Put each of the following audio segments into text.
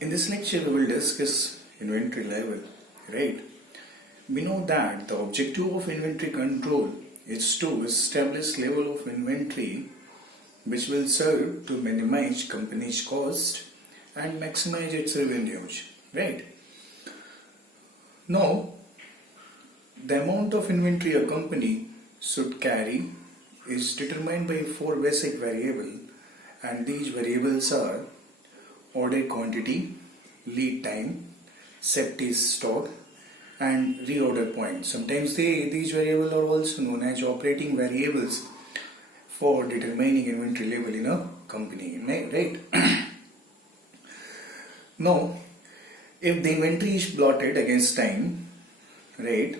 In this lecture, we will discuss inventory level, right? We know that the objective of inventory control is to establish level of inventory which will serve to minimize company's cost and maximize its revenues, right? Now, the amount of inventory a company should carry is determined by four basic variables, and these variables are order quantity, lead time, safety stock, and reorder point. Sometimes these variables are also known as operating variables for determining inventory level in a company, right? Now, if the inventory is plotted against time, right,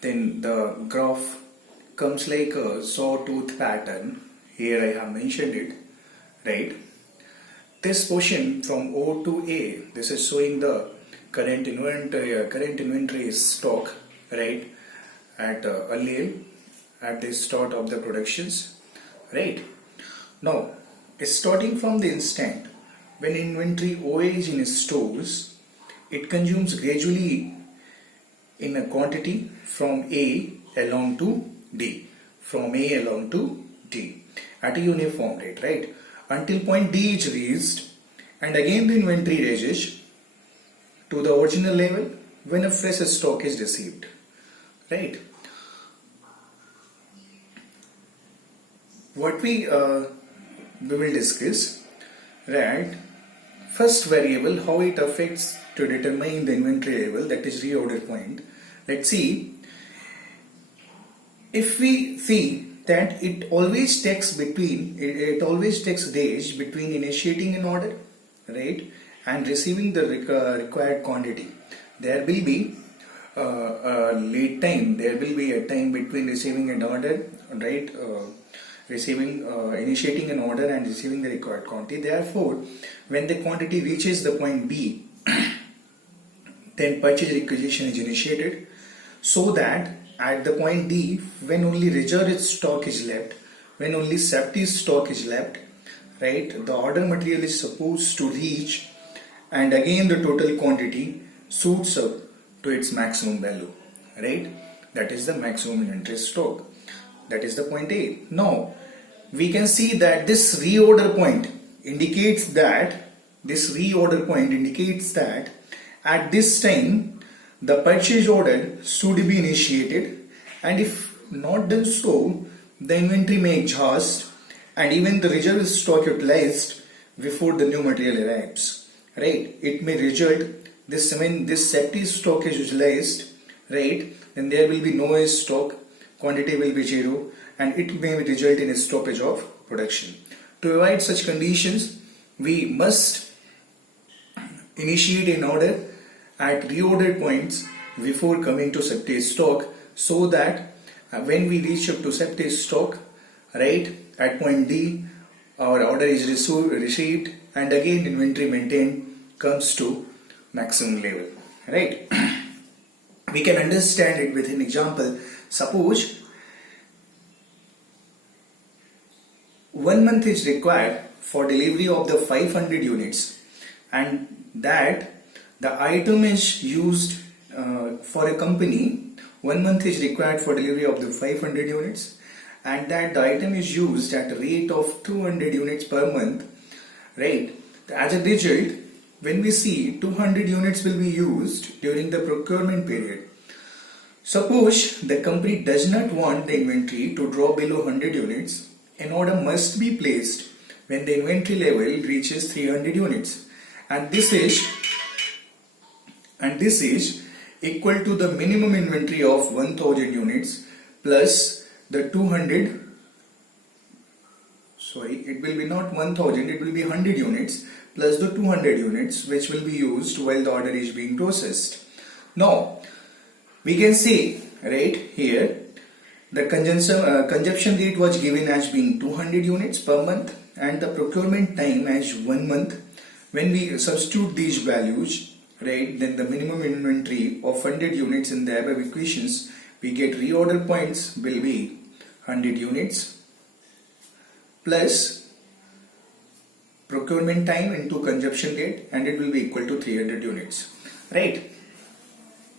then the graph comes like a sawtooth pattern. Here I have mentioned it, right? This portion from O to A, this is showing the current inventory stock, right, at earlier at the start of the productions, right? Now, starting from the instant when inventory OA is in stores, it consumes gradually in a quantity from A along to D, from A along to D at a uniform rate, right? Until point D is reached, and again the inventory raises to the original level when a fresh stock is received, right? What we will discuss, right? First variable, how it affects to determine the inventory level, that is reorder point. Let's see. If we see that it always takes days between initiating an order, right, and receiving the required quantity. There will be a lead time. There will be a time between receiving an order, right, initiating an order and receiving the required quantity. Therefore, when the quantity reaches the point B, then purchase requisition is initiated, so that at the point D, when only reserved stock is left, when only safety stock is left, right, the order material is supposed to reach, and again the total quantity shoots up to its maximum value, right? That is the maximum inventory stock. That is the point A. Now, we can see that this reorder point indicates that at this time the purchase order should be initiated, and if not done so, the inventory may exhaust and even the reserve stock utilized before the new material arrives, right? It may result when this safety stock is utilized, right, then there will be no stock, quantity will be zero, and it may result in a stoppage of production. To avoid such conditions, we must initiate an order at reordered points before coming to safety stock, so that when we reach up to safety stock, right, at point D, our order is received, and again inventory maintained comes to maximum level, right? We can understand it with an example. Suppose 1 month is required for delivery of the 500 units, and that the item is used for a company. 1 month is required for delivery of the 500 units, and that the item is used at a rate of 200 units per month, right? As a result, when we see 200 units will be used during the procurement period. Suppose the company does not want the inventory to drop below 100 units, an order must be placed when the inventory level reaches 300 units, and this is equal to the minimum inventory of 1000 units plus the 200, it will be not 1000, it will be 100 units plus the 200 units which will be used while the order is being processed. Now, we can see, right, here the consumption rate was given as being 200 units per month and the procurement time as 1 month. When we substitute these values, right, then the minimum inventory of 100 units in the above equations, we get reorder points will be 100 units plus procurement time into consumption rate, and it will be equal to 300 units, right?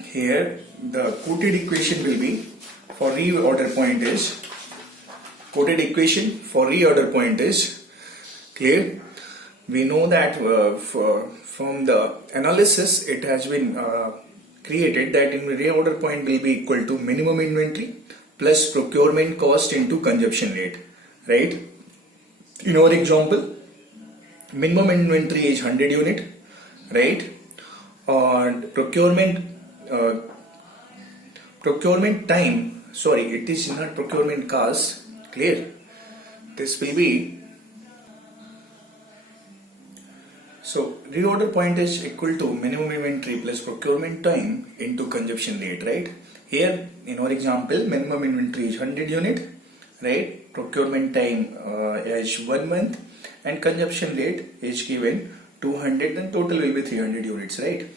Here the quoted equation will be for reorder point is clear. We know that from the analysis it has been created that in reorder point will be equal to minimum inventory plus procurement cost into consumption rate, right? In our example, minimum inventory is 100 unit, right? And procurement time, sorry, it is not procurement cost, clear? This will be, so reorder point is equal to minimum inventory plus procurement time into consumption rate, right? Here in our example, minimum inventory is 100 unit, right? Procurement time is 1 month, and consumption rate is given 200, and total will be 300 units, right?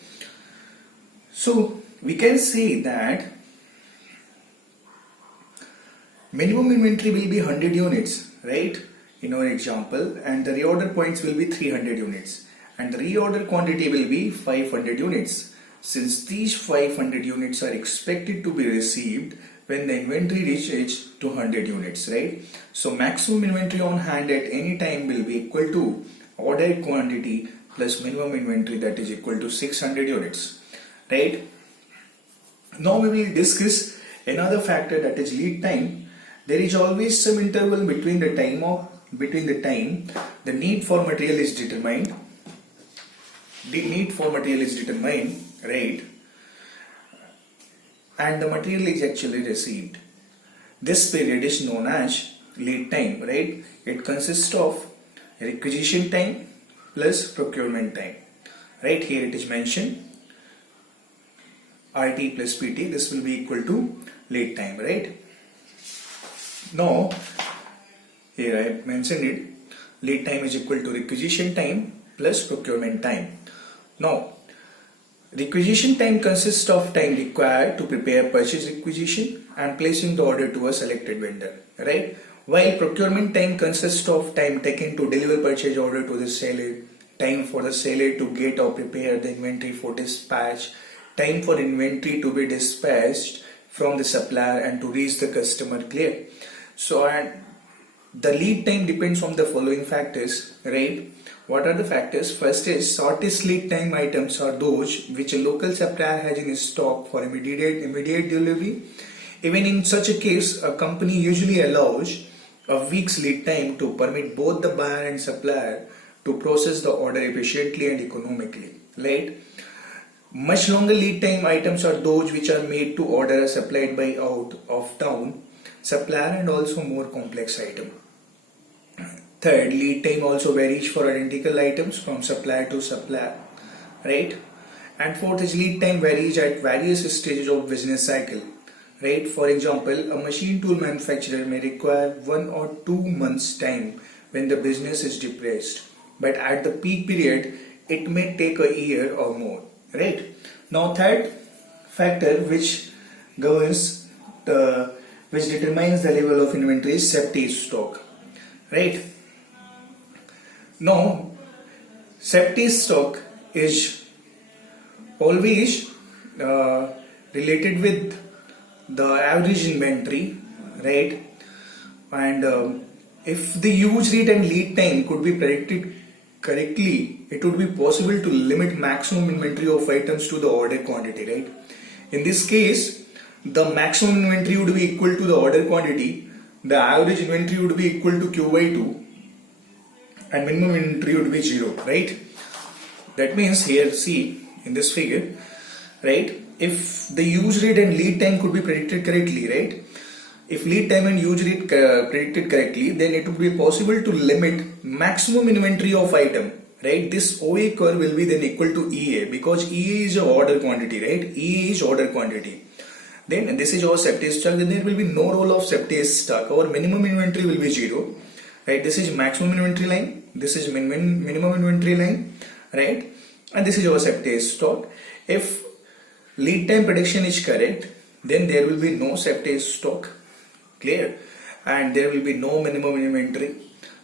So we can say that minimum inventory will be 100 units, right? In our example, and the reorder points will be 300 units, and the reorder quantity will be 500 units. Since these 500 units are expected to be received when the inventory reaches 200 units, right? So maximum inventory on hand at any time will be equal to ordered quantity plus minimum inventory, that is equal to 600 units, right? Now we will discuss another factor, that is lead time. There is always some interval between the time the need for material is determined. Right? And the material is actually received. This period is known as lead time, right? It consists of requisition time plus procurement time, right? Here it is mentioned RT plus PT, this will be equal to lead time, right? Now here I have mentioned it, lead time is equal to requisition time plus procurement time. Now requisition time consists of time required to prepare purchase requisition and placing the order to a selected vendor, right? While procurement time consists of time taken to deliver purchase order to the seller, time for the seller to get or prepare the inventory for dispatch, time for inventory to be dispatched from the supplier and to reach the customer, clear? So the lead time depends on the following factors, right? What are the factors? First is shortest lead time items are those which a local supplier has in stock for immediate delivery. Even in such a case, a company usually allows a week's lead time to permit both the buyer and supplier to process the order efficiently and economically, right? Much longer lead time items are those which are made to order supplied by out of town supplier and also more complex item. Third, lead time also varies for identical items from supplier to supplier, right? And fourth is lead time varies at various stages of business cycle, right? For example, a machine tool manufacturer may require 1 or 2 months time when the business is depressed, but at the peak period it may take a year or more, right? Now third factor which determines the level of inventory is safety stock, right? Now safety stock is always related with the average inventory, right? And if the use rate and lead time could be predicted correctly, it would be possible to limit maximum inventory of items to the order quantity, right? In this case, the maximum inventory would be equal to the order quantity, the average inventory would be equal to Q by 2, and minimum inventory would be 0, right? That means here, see in this figure, right? If the use rate and lead time could be predicted correctly, right? If lead time and use rate predicted correctly, then it would be possible to limit maximum inventory of item, right? This OA curve will be then equal to EA, because EA is a order quantity, right? EA is order quantity. Then this is our safety stock, then there will be no role of safety stock. Our minimum inventory will be 0, right? This is maximum inventory line, this is minimum inventory line, right? And this is our safety stock. If lead time prediction is correct, then there will be no safety stock, clear? And there will be no minimum inventory,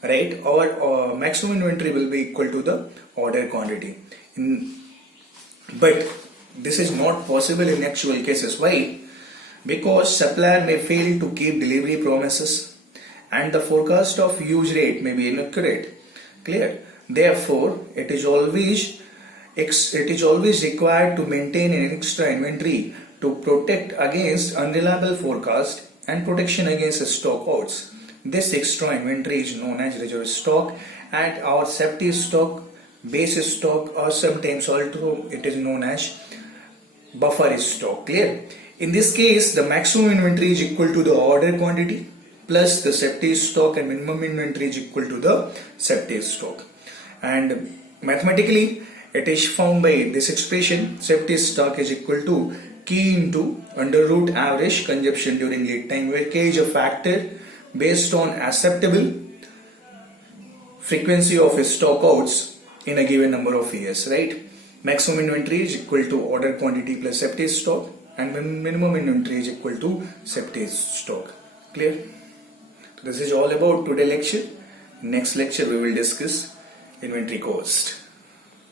right? Our maximum inventory will be equal to the order quantity. But this is not possible in actual cases. Why? Because supplier may fail to keep delivery promises and the forecast of use rate may be inaccurate. Clear? Therefore, it is always required to maintain an extra inventory to protect against unreliable forecast and protection against stock outs. This extra inventory is known as reserve stock and our safety stock, base stock, or sometimes also it is known as buffer stock. Clear? In this case, the maximum inventory is equal to the order quantity plus the safety stock, and minimum inventory is equal to the safety stock. And mathematically, it is found by this expression: safety stock is equal to K into under root average consumption during lead time, where K is a factor based on acceptable frequency of stock outs in a given number of years, right? Maximum inventory is equal to order quantity plus safety stock, and minimum inventory is equal to safety stock. Clear? This is all about today's lecture. Next lecture we will discuss inventory cost.